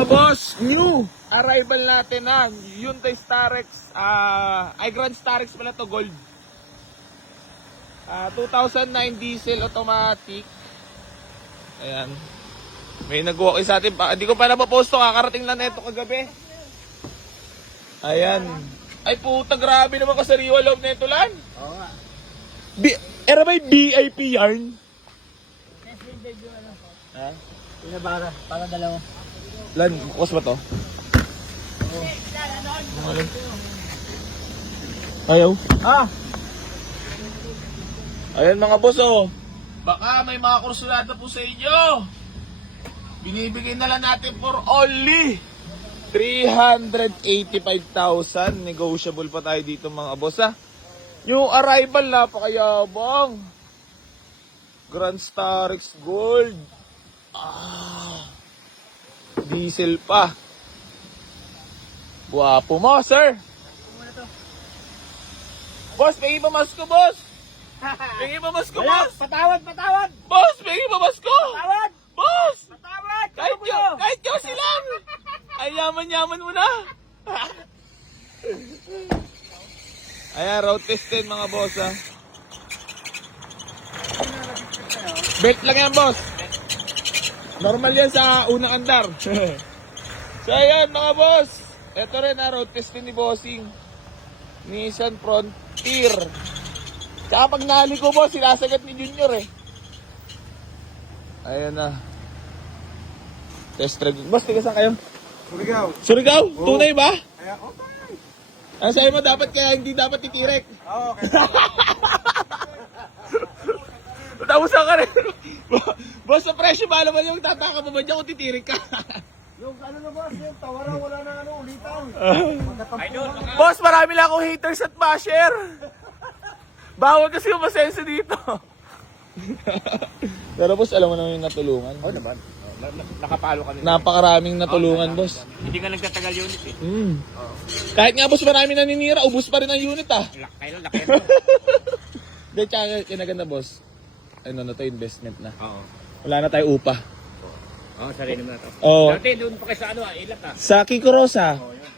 mga boss, new arrival natin na Hyundai Starex, Grand Starex pala to, gold. 2009 diesel automatic. Ayan. May nag-walk-in sa atin. Hindi ko pa napapost to, kakarating lang neto kagabi. Ayan. Ay puta, grabe naman kasariwa loob neto lan. Oo nga. Era ba yung VIP yarn? Ha? Pinabara, para dalawa. Lan, bukas ba to? Ayaw. Ayan mga boss, oh. Baka may mga kursulada po sa inyo. Binibigay na lang natin for only 385,000. Negotiable pa tayo dito mga boss, ha. Yung arrival, napakayabang. Grand Starex Gold. Diesel pa. Guwapo mo, sir. Boss, may imamas ko, boss. May imamas ko, boss. Patawad! Boss, may imamas ko. Patawad! Boss, Patawad! kahit yun silang. Ay, yaman-yaman mo na. Ayan, road test din mga boss, ha. Belt lang yan, boss. Normal yan sa unang andar. So, ayan mga boss. Ito rin, road test din ni Bossing. Nissan Frontier. Tsaka pag nahali ko, boss, sinasagat ni Junior, eh. Ayan na. Test drive. Boss, tiga saan kayo? Surigao. Surigao? Tunay ba? Kaya, okay. Ang sabi mo, dapat kaya hindi dapat titirek. Oo, okay. Tapos ka rin. Boss, sa presyo ba naman yung tataka mo ba dyan kung titirik ka? Yung ano na boss, yung tawaran, wala na ulitan. Boss, marami lang akong haters at basher. Bawal kasi yung masenso dito. Pero boss, alam mo naman yung natulungan. Oo naman. Nakapalo ka nila. Napakaraming natulungan, boss. Hindi ka nagtatagal unit eh. Kahit nga boss, marami naninira, ubus pa rin ang unit, ah. Kailan laki mo? Dahil tsaka kinaganda, boss. Ano na to, investment na. Oo. Wala na tayo upa. Oo, sarili mo na to. Oo. Dati doon pa kayo sa ano, ilat ah. Sa Kiko Rosa. Oo, yun.